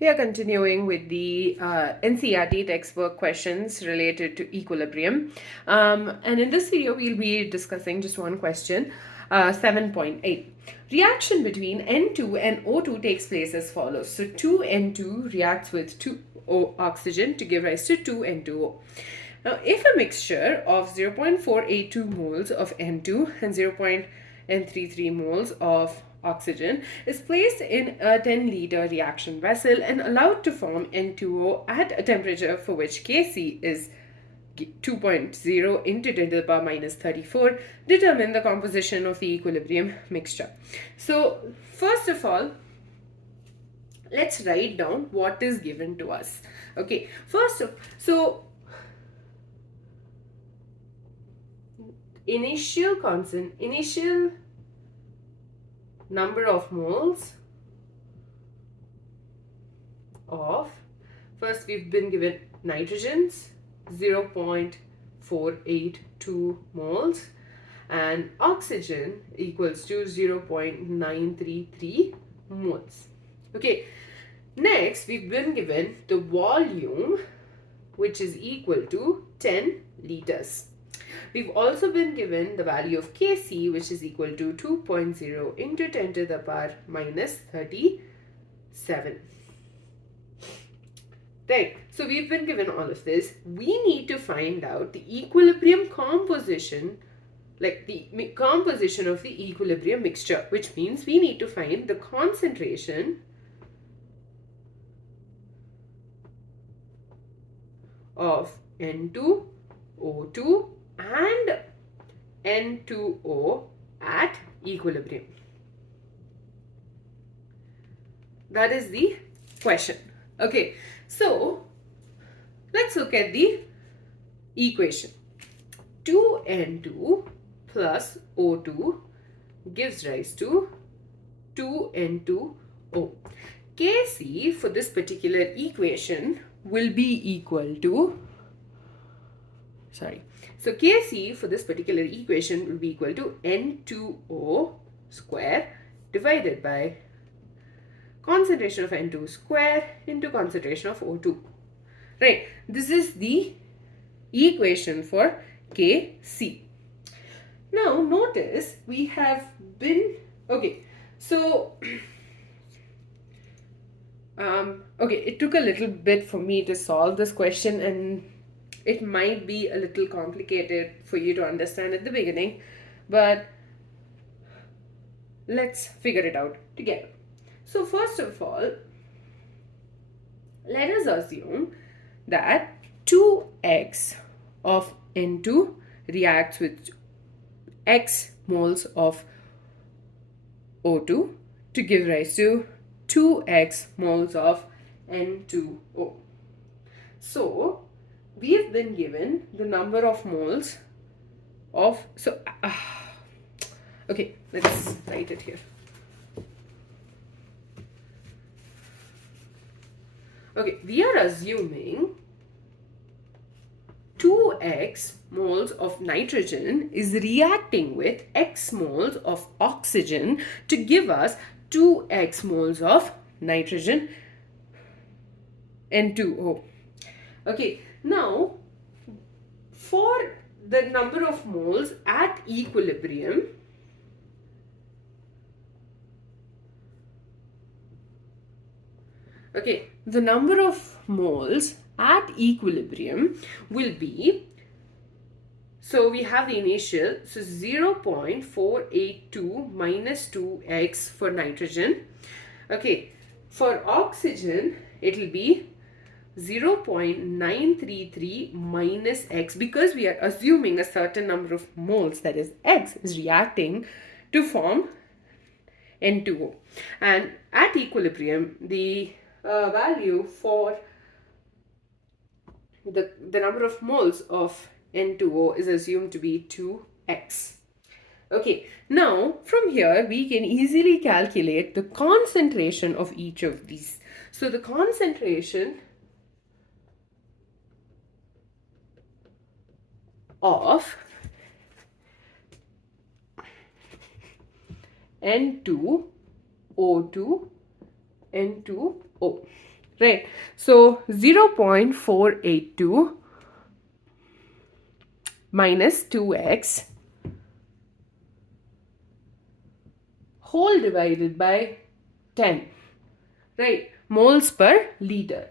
We are continuing with the NCERT textbook questions related to equilibrium. And in this video, we'll be discussing just one question, 7.8. Reaction between N2 and O2 takes place as follows. So 2N2 reacts with 2O oxygen to give rise to 2N2O. Now, if a mixture of 0.482 moles of N2 and 0.33 moles of oxygen is placed in a 10-liter reaction vessel and allowed to form N2O at a temperature for which Kc is 2.0 into 10 to the power minus 34, determine the composition of the equilibrium mixture. So, first of all, let's write down what is given to us. Okay, initial number of moles of, first we've been given nitrogens 0.482 moles and oxygen equals to 0.933 moles. Okay, next we've been given the volume, which is equal to 10 liters. We've also been given the value of Kc, which is equal to 2.0 into 10 to the power minus 37. Right, so we've been given all of this. We need to find out the equilibrium composition, like the composition of the equilibrium mixture, which means we need to find the concentration of N2, O2 and N2O at equilibrium. That is the question. Okay, so let's look at the equation. 2N2 plus O2 gives rise to 2N2O. Kc for this particular equation will be equal to, so Kc for this particular equation will be equal to N2O square divided by concentration of N2 square into concentration of O2. Right, this is the equation for Kc. Now notice we have been, okay, so it took a little bit for me to solve this question and it might be a little complicated for you to understand at the beginning, but let's figure it out together. So first of all, let us assume that 2x of N2 reacts with x moles of O2 to give rise to 2x moles of N2O. So we have been given the number of moles of, okay, let's write it here. Okay, we are assuming 2x moles of nitrogen is reacting with x moles of oxygen to give us 2x moles of nitrogen N2O. Okay, now for the number of moles at equilibrium, okay, the number of moles at equilibrium will be, so we have the initial, so 0.482 minus 2x for nitrogen. Okay, for oxygen, it will be 0.933 minus x, because we are assuming a certain number of moles, that is x, is reacting to form N2O. And at equilibrium, the value for the number of moles of N2O is assumed to be 2x. Okay, now from here we can easily calculate the concentration of each of these. So the concentration of N2, O2, N2O. right? So 0.482 minus 2x whole divided by 10, right? Moles per liter.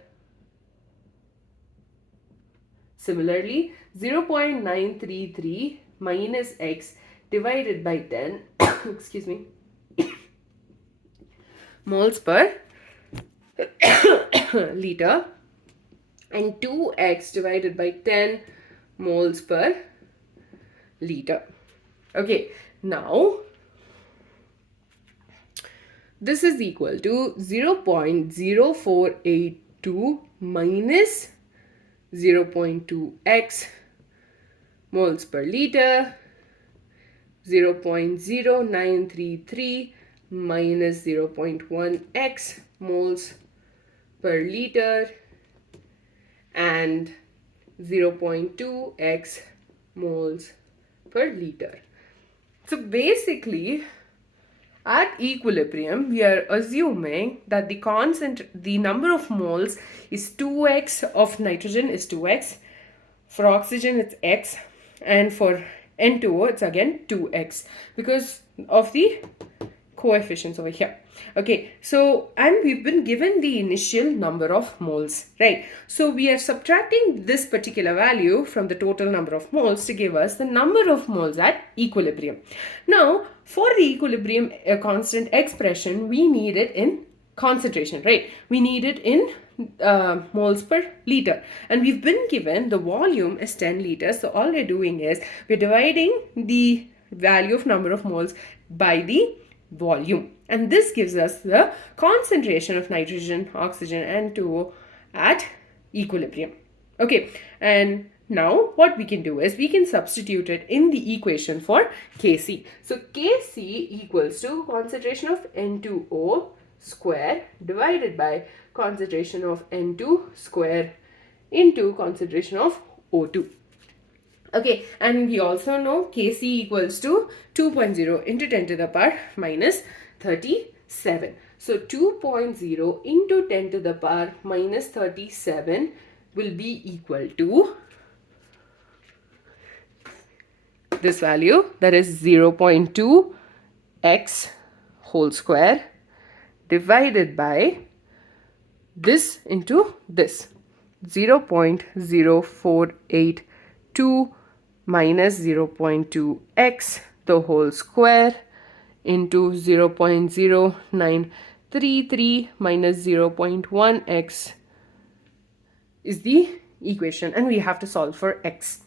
Similarly, 0.933 minus x divided by 10, excuse me, moles per liter, and 2x divided by 10 moles per liter. Okay, now this is equal to 0.0482 minus 0.2x moles per liter, 0.0933 minus 0.1x moles per liter, and 0.2x moles per liter. So basically, at equilibrium, we are assuming that the number of moles is 2x of nitrogen is 2x, for oxygen it's x, and for N2O it's again 2x because of the coefficients over here. Okay, so and we've been given the initial number of moles, right? So we are subtracting this particular value from the total number of moles to give us the number of moles at equilibrium. Now, for the equilibrium constant expression, we need it in concentration, right? We need it in moles per liter, and we've been given the volume is 10 liters. So all we're doing is we're dividing the value of number of moles by the volume, and this gives us the concentration of nitrogen, oxygen, and N2O at equilibrium. Okay, and now what we can do is we can substitute it in the equation for Kc. So Kc equals to concentration of N2O square divided by concentration of N2 square into concentration of O2. Okay, and we also know Kc equals to 2.0 into 10 to the power minus 37. So 2.0 into 10 to the power minus 37 will be equal to this value, that is 0.2 x whole square divided by this into this, 0.0482 minus 0.2 x the whole square into 0.0933 minus 0.1 x is the equation, and we have to solve for x.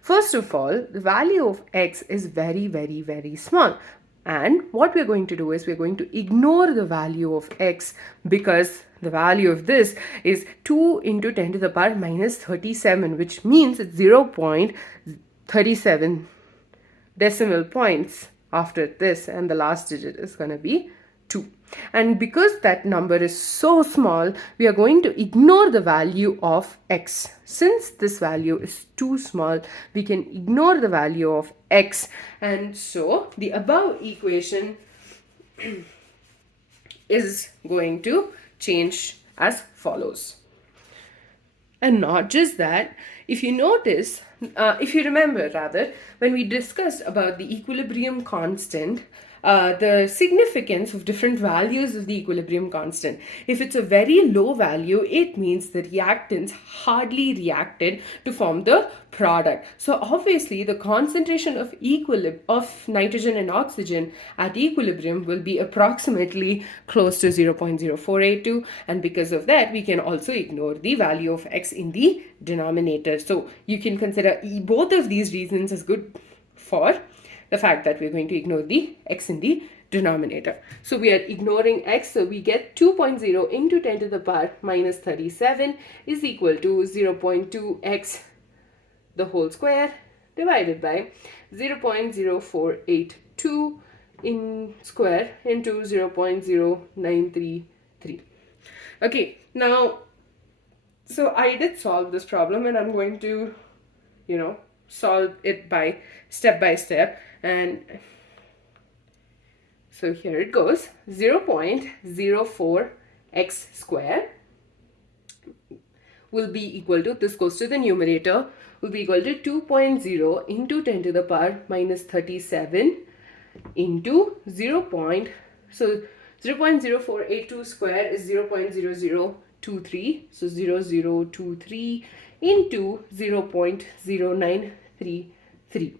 First of all, the value of x is very, very, very small. And what we're going to do is we're going to ignore the value of x because the value of this is 2 into 10 to the power minus 37, which means it's 0.37 decimal points after this, and the last digit is going to be 2. And because that number is so small, we are going to ignore the value of x. Since this value is too small, we can ignore the value of x, and so the above equation is going to change as follows. And not just that, if you notice, if you remember rather, when we discussed about the equilibrium constant, the significance of different values of the equilibrium constant. If it's a very low value, it means the reactants hardly reacted to form the product. So obviously the concentration of nitrogen and oxygen at equilibrium will be approximately close to 0.0482, and because of that we can also ignore the value of x in the denominator. So you can consider both of these reasons as good for the fact that we're going to ignore the x in the denominator. So we are ignoring x, so we get 2.0 into 10 to the power minus 37 is equal to 0.2x the whole square divided by 0.0482 in square into 0.0933. Okay, now, so I did solve this problem, and I'm going to, solve it by step, and so here it goes. 0.04x square will be equal to, this goes to the numerator, will be equal to 2.0 into 10 to the power minus 37 into 0.0482 square is 0.0023, so 0023 into 0.0933.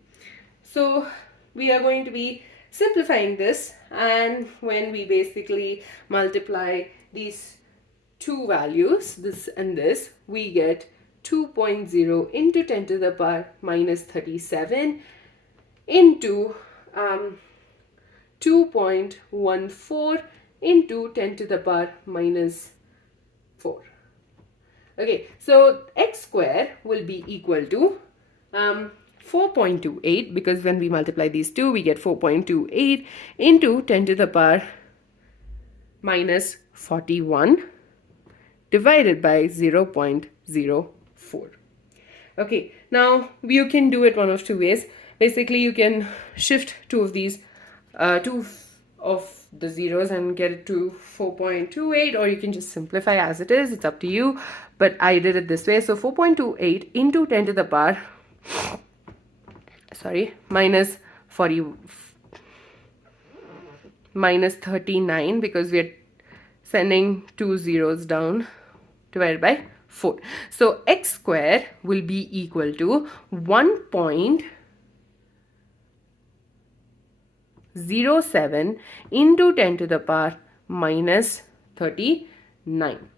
So we are going to be simplifying this, and when we basically multiply these two values, this and this, we get 2.0 into 10 to the power minus 37 into 2.14 into 10 to the power minus 4. Okay, so x square will be equal to 4.28, because when we multiply these two, we get 4.28 into 10 to the power minus 41 divided by 0.04. Okay, now you can do it one of two ways. Basically, you can shift two of these, two of the zeros and get it to 4.28, or you can just simplify as it is. It's up to you, but I did it this way. So 4.28 into 10 to the power, minus 39, because we're sending two zeros down, divided by 4. So x square will be equal to 1.07 into 10 to the power minus 39.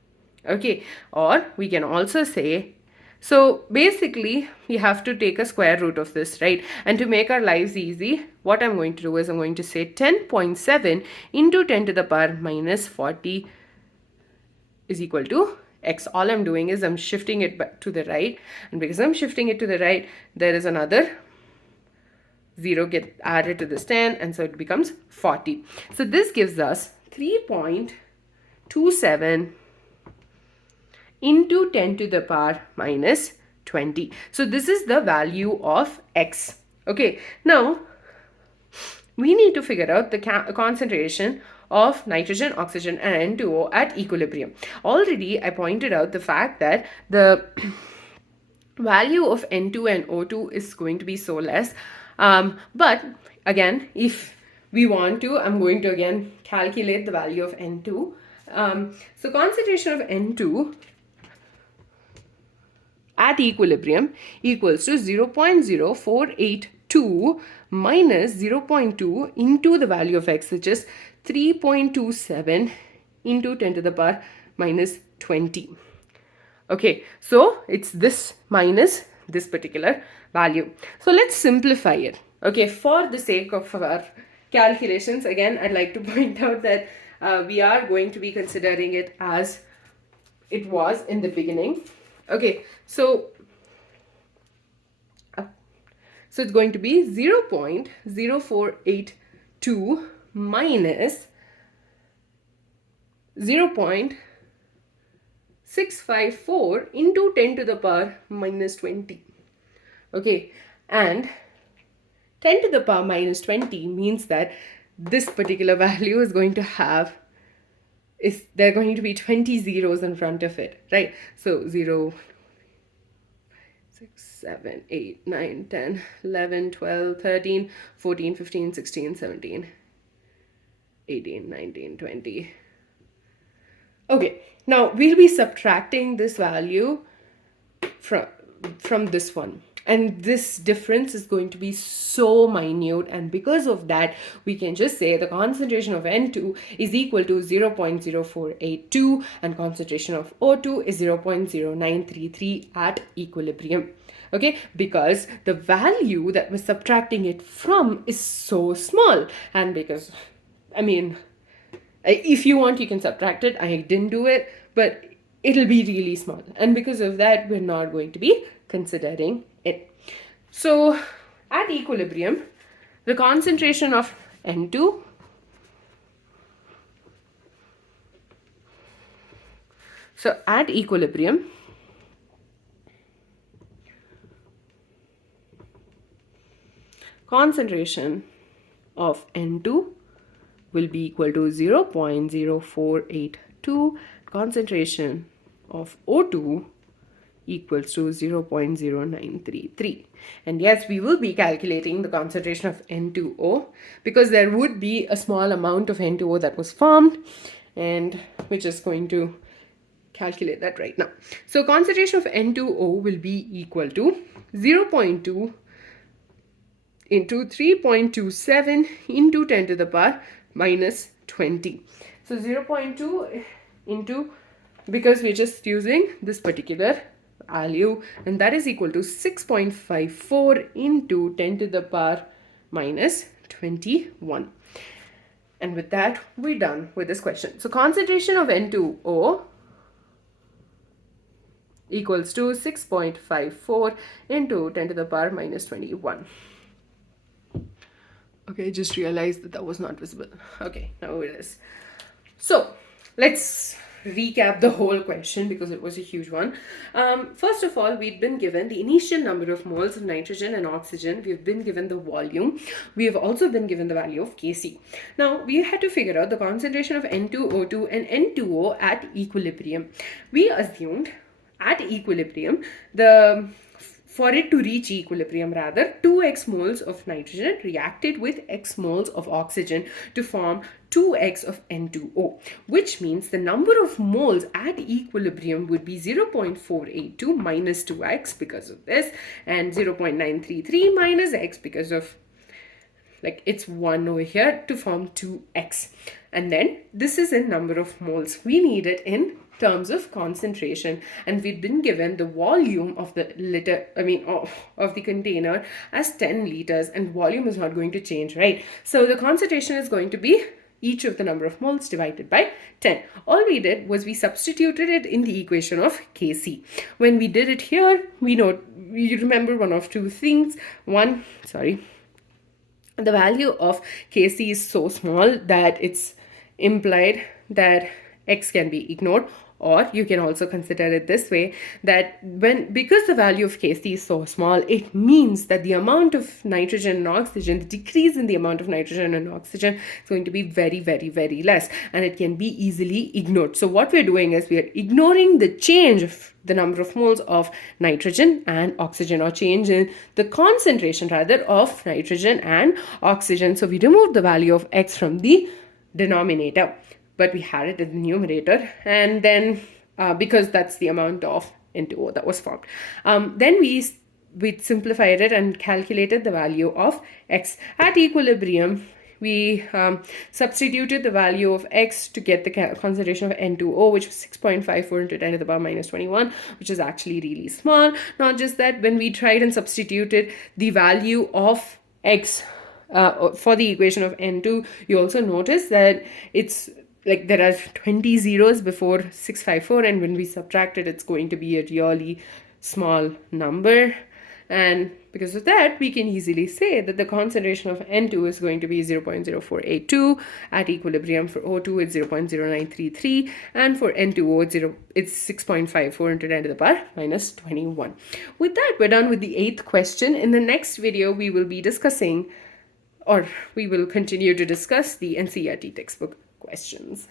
Okay, or we can also say, so basically we have to take a square root of this, right? And to make our lives easy, what I'm going to do is I'm going to say 10.7 into 10 to the power minus 40 is equal to x. All I'm doing is I'm shifting it back to the right, and because I'm shifting it to the right, there is another 0 get added to this 10, and so it becomes 40. So this gives us 3.27 into 10 to the power minus 20. So this is the value of x. Okay, now we need to figure out the concentration of nitrogen, oxygen and N2O at equilibrium. Already I pointed out the fact that the value of N2 and O2 is going to be so less. But again, if we want to, I'm going to again calculate the value of N2. So concentration of N2 at equilibrium equals to 0.0482 minus 0.2 into the value of x, which is 3.27 into 10 to the power minus 20. Okay, so it's this minus this particular value. So let's simplify it. Okay, for the sake of our calculations, again, I'd like to point out that we are going to be considering it as it was in the beginning. Okay, so it's going to be 0.0482 minus 0.654 into 10 to the power minus 20. Okay, and 10 to the power minus 20 means that this particular value is going to have, there are going to be 20 zeros in front of it, right? So 0, 6, 7, 8, 9, 10, 11, 12, 13, 14, 15, 16, 17, 18, 19, 20. Okay, now we'll be subtracting this value from this one. And this difference is going to be so minute, and because of that, we can just say the concentration of N2 is equal to 0.0482 and concentration of O2 is 0.0933 at equilibrium. Okay, because the value that we're subtracting it from is so small, and because, I mean, if you want, you can subtract it. I didn't do it, but it'll be really small, and because of that, we're not going to be considering it. So at equilibrium, the concentration of N2 at equilibrium, concentration of N2 will be equal to 0.0482. Concentration of O2 equals to 0.0933. And yes, we will be calculating the concentration of N2O because there would be a small amount of N2O that was formed, and we're just going to calculate that right now. So concentration of N2O will be equal to 0.2 into 3.27 into 10 to the power minus 20. So 0.2 into, because we're just using this particular value, and that is equal to 6.54 into 10 to the power minus 21. And with that, we're done with this question. So concentration of N2O equals to 6.54 into 10 to the power minus 21. Okay, just realized that was not visible. Okay, now it is. So let's recap the whole question because it was a huge one. First of all, we've been given the initial number of moles of nitrogen and oxygen. We've been given the volume. We have also been given the value of Kc. Now, we had to figure out the concentration of N2O2 and N2O at equilibrium. We assumed at equilibrium, for it to reach equilibrium, 2x moles of nitrogen reacted with x moles of oxygen to form 2x of N2O, which means the number of moles at equilibrium would be 0.482 minus 2x because of this, and 0.933 minus x because of, like, it's 1 over here to form 2x. And then this is in number of moles. We need it in terms of concentration, and we've been given the volume of the of the container as 10 liters, and volume is not going to change, right? So the concentration is going to be each of the number of moles divided by 10. All we did was we substituted it in the equation of Kc. When we did it here, we remember one of two things. One, the value of Kc is so small that it's implied that x can be ignored, or you can also consider it this way, that because the value of Kc is so small, it means that the amount of nitrogen and oxygen, the decrease in the amount of nitrogen and oxygen is going to be very, very, very less, and it can be easily ignored. So what we're doing is we are ignoring the change of the number of moles of nitrogen and oxygen, or change in the concentration of nitrogen and oxygen. So we removed the value of x from the denominator, but we had it in the numerator, and then because that's the amount of N2O that was formed. Then we simplified it and calculated the value of x. At equilibrium, we substituted the value of x to get the concentration of N2O, which was 6.54 into 10 to the power minus 21, which is actually really small. Not just that, when we tried and substituted the value of x for the equation of N2, you also notice that it's like there are 20 zeros before 654, and when we subtract it, it's going to be a really small number. And because of that, we can easily say that the concentration of N2 is going to be 0.0482. At equilibrium for O2, it's 0.0933. And for N2O, it's 6.54 into 10 to the power minus 21. With that, we're done with the 8th question. In the next video, we will be discussing, or we will continue to discuss, the NCERT textbook questions.